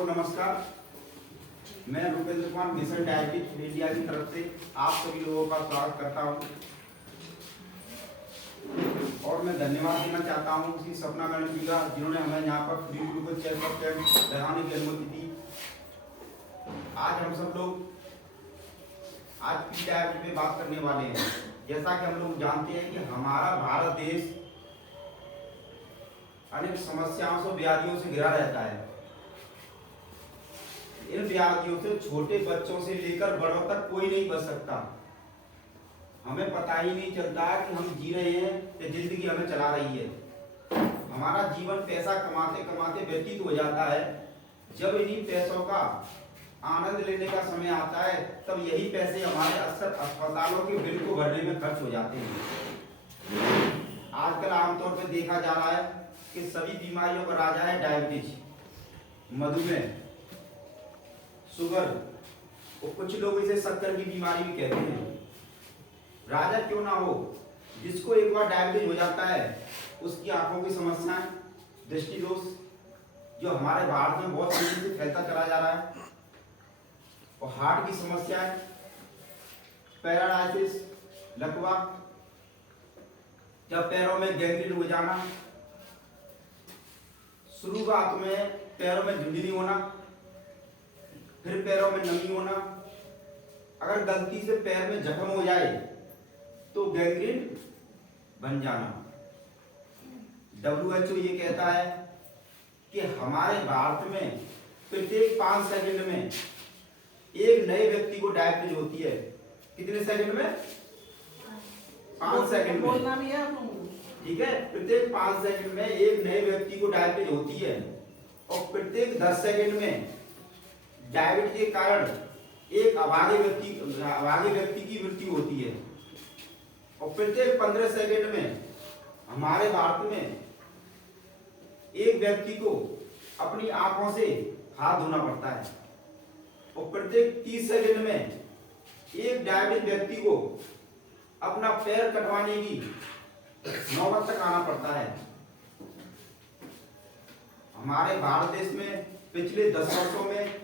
को नमस्कार। मैं Rupendra Kumar mission diabetes India की तरफ से आप सभी लोगों का स्वागत करता हूं और मैं धन्यवाद देना चाहता हूं श्री सपना मैडम जी का, जिन्होंने हमें यहाँ पर फ्री ग्लूकोज चेकअप कैंप लगाने की अनुमति दी। आज हम सब लोग आज प्री डायबिटीज पे बात करने वाले हैं। जैसा कि हम लोग जानते हैं कि हमारा भारत देश अनेक समस्याओं से व्याधियों से घिरा रहता है। इन व्याधियों से छोटे बच्चों से लेकर बड़ों तक कोई नहीं बच सकता। हमें पता ही नहीं चलता कि हम जी रहे हैं या जिंदगी हमें चला रही है। हमारा जीवन पैसा कमाते कमाते व्यतीत हो जाता है। जब इन्हीं पैसों का आनंद लेने का समय आता है तब यही पैसे हमारे अक्सर अस्पतालों के बिल को भरने में खर्च हो जाते हैं। आजकल आमतौर पर देखा जा रहा है कि सभी बीमारियों का राजा है डायबिटीज, मधुमेह, शुगर और कुछ लोग इसे शक्कर की बीमारी भी कहते हैं। राजा क्यों ना हो, जिसको एक बार डायबिटीज हो जाता है उसकी आंखों की समस्याएं, दृष्टि दोष जो हमारे भारत में बहुत तेजी से फैलता चला जा रहा है, और हार्ट की समस्याएं, पैरालाइसिस, लकवा, जब पैरों में गैंग्रीन हो जाना, शुरुआत में पैरों में झुंझुनी होना, फिर पैरों में नमी होना, अगर गलती से पैर में जख्म हो जाए तो गैंग्रीन बन जाना। WHO ये कहता है कि हमारे भारत में प्रत्येक 5 सेकंड में एक नए व्यक्ति को डायबिटीज होती है। कितने सेकंड में? 5 सेकंड में। ठीक है, प्रत्येक 5 सेकंड में एक नए व्यक्ति को डायबिटीज होती है और प्रत्येक 10 सेकंड में डायबिटीज के कारण एक अभागे व्यक्ति की मृत्यु होती है और प्रत्येक 15 सेकंड में हमारे भारत में एक व्यक्ति को अपनी आंखों से हाथ धोना पड़ता है और प्रत्येक 30 सेकंड में एक डायबिटिक व्यक्ति को अपना पैर कटवाने की नौबत तक आना पड़ता है। हमारे भारत देश में पिछले 10 वर्षों में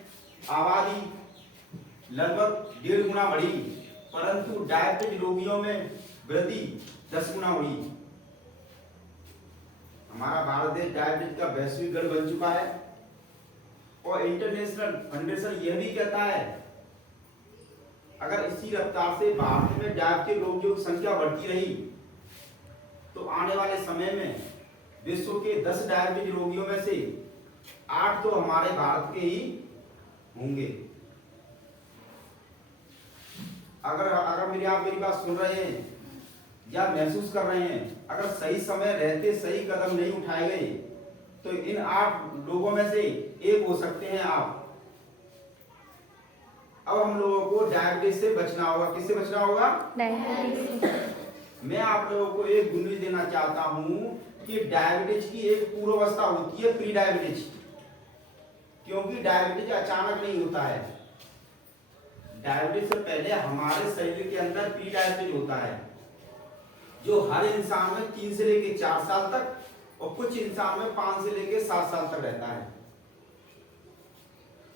आबादी लगभग 1.5 गुना बढ़ी, परंतु डायबिटीज रोगियों में वृद्धि 10 गुना हुई। हमारा भारत देश डायबिटीज का वैश्विक गढ़ बन चुका है और इंटरनेशनल फाउंडेशन यह भी कहता है अगर इसी रफ्तार से भारत में डायबिटीज रोगियों की संख्या बढ़ती रही तो आने वाले समय में विश्व के 10 डायबिटीज रोगियों में से 8 तो हमारे भारत के ही होंगे। अगर आप मेरी बात सुन रहे हैं या महसूस कर रहे हैं, अगर सही समय रहते सही कदम नहीं उठाए गए तो इन 8 लोगों में से एक हो सकते हैं आप। अब हम लोगों को डायबिटीज से बचना होगा। किससे बचना होगा? डायबिटीज। मैं आप लोगों को एक गुड न्यूज देना चाहता हूं कि डायबिटीज की एक पूर्वावस्था होती है, प्री डायबिटीज। क्योंकि डायबिटीज अचानक नहीं होता है। डायबिटीज से पहले हमारे शरीर के अंदर प्री डायबिटीज होता है जो हर इंसान में 3 से लेकर 4 साल तक और कुछ इंसान में 5 से लेकर 7 साल तक रहता है।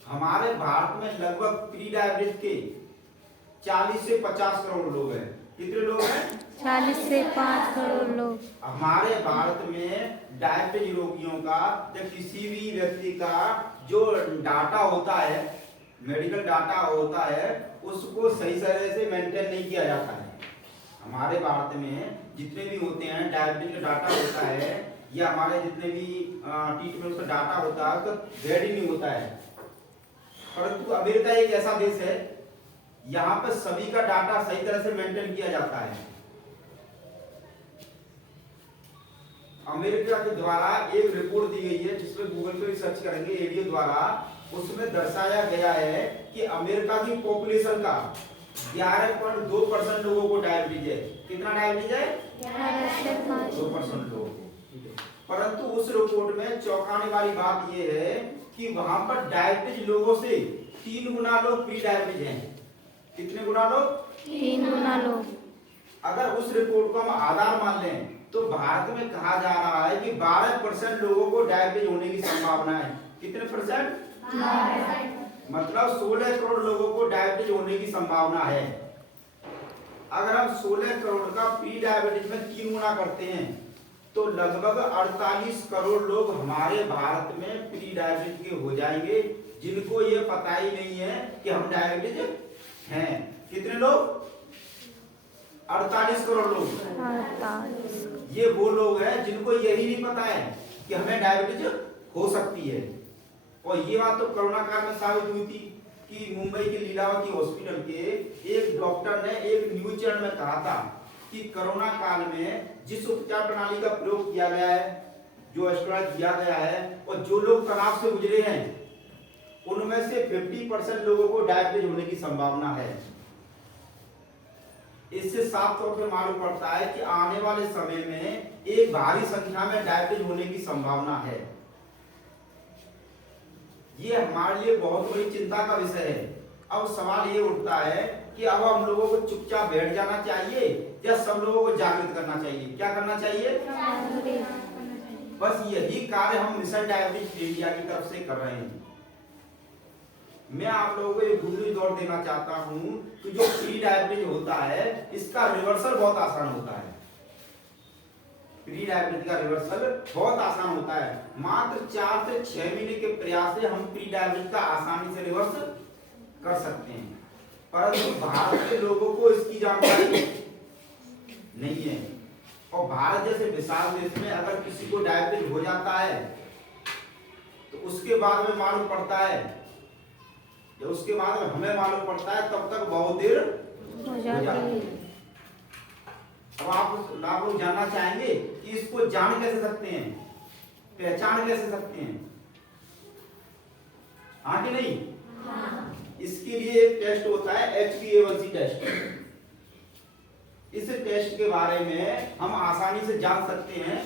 हमारे भारत में लगभग प्री डायबिटीज के 40 से 50 करोड़ लोग हैं। कितने लोग हैं? 40 से 5 करोड़ लोग। हमारे भारत में डायबिटीज रोगियों का या किसी भी व्यक्ति का जो डाटा होता है, मेडिकल डाटा होता है, उसको सही तरह से मेंटेन नहीं किया जाता है। हमारे भारत में जितने भी होते हैं डायबिटीज का डाटा होता है या हमारे जितने भी ट्रीटमेंट का डाटा होता है तो रेडी नहीं होता है। परंतु अमेरिका एक ऐसा देश है यहाँ पर सभी का डाटा सही तरह से मेंटेन किया जाता है। अमेरिका के द्वारा एक रिपोर्ट दी गई है जिसमें गूगल पे रिसर्च करेंगे एडीओ द्वारा, उसमें दर्शाया गया है कि अमेरिका की पॉपुलेशन का 11.2% लोगों को डायबिटीज है। कितना डायबिटीज है? 2% लोग। परंतु उस रिपोर्ट में चौंकाने वाली बात यह है कि वहां पर डायबिटीज लोगों से 3 गुना लोग प्री डायबिटीज हैं। कितने गुना लोग? 3 गुना लोग। अगर उस रिपोर्ट को हम आधार मान लें तो भारत में कहा जा रहा है कि 12% लोगों को डायबिटीज होने की संभावना है। कितने %? मतलब 16 करोड़ लोगों को डायबिटीज होने की संभावना है। अगर हम 16 करोड़ का प्री डायबिटीज में 3 गुना करते हैं तो लगभग 48 करोड़ लोग हमारे भारत में प्री डायबिटीज के हो जाएंगे, जिनको ये पता ही नहीं है कि हम डायबिटीज हैं। कितने लोग? 48 करोड़ लोग। 48। ये वो लोग हैं जिनको यही नहीं पता है कि हमें डायबिटीज हो सकती है। और ये बात तो कोरोना काल में साबित हुई थी कि मुंबई के लीलावती हॉस्पिटल के एक डॉक्टर ने एक न्यूज चैनल में कहा था कि कोरोना काल में जिस उपचार प्रणाली का प्रयोग किया गया है, जो स्टेरॉइड दिया गया है, और जो लोग तनाव से गुजरे हैं उनमें से 50% लोगों को डायबिटीज होने की संभावना है। इससे साफ तौर पर मालूम पड़ता है कि आने वाले समय में एक भारी संख्या में डायबिटीज होने की संभावना है। ये हमारे लिए बहुत बड़ी चिंता का विषय है। अब सवाल ये उठता है कि अब हम लोगों को चुपचाप बैठ जाना चाहिए या सब लोगों को जागृत करना चाहिए? क्या करना चाहिए? बस यही कार्य हम मिशन डायबिटीज इंडिया की तरफ से कर रहे हैं। मैं आप लोगों को एक गुड न्यूज और देना चाहता हूं कि जो प्री डायबिटीज होता है इसका रिवर्सल बहुत आसान होता है। प्री डायबिटीज का रिवर्सल बहुत आसान होता है। मात्र 4 से 6 महीने के प्रयास से हम प्री डायबिटीज का आसानी से रिवर्स कर सकते हैं, परंतु भारत के लोगों को इसकी जानकारी नहीं है। और भारत जैसे विशाल देश में अगर किसी को डायबिटीज हो जाता है तो उसके बाद में मालूम पड़ता है, जब उसके बाद में हमें मालूम पड़ता है तब तक बहुत देर हो जाती है। अब आप लोग जानना चाहेंगे कि इसको जान कैसे सकते हैं, पहचान कैसे सकते हैं? हाँ कि नहीं? हाँ। इसके लिए एक टेस्ट होता है HbA1c टेस्ट। इस टेस्ट के बारे में हम आसानी से जान सकते हैं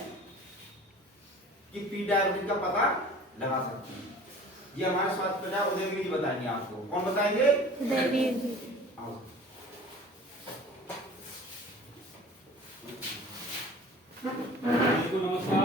कि प्री डायबिटीज का पता लगा सकते हैं। ये हमारे स्वास्थ्य प्रचार उदयवीर जी बताएंगे आपको। कौन बताएंगे? उदयवीर जी। नमस्कार।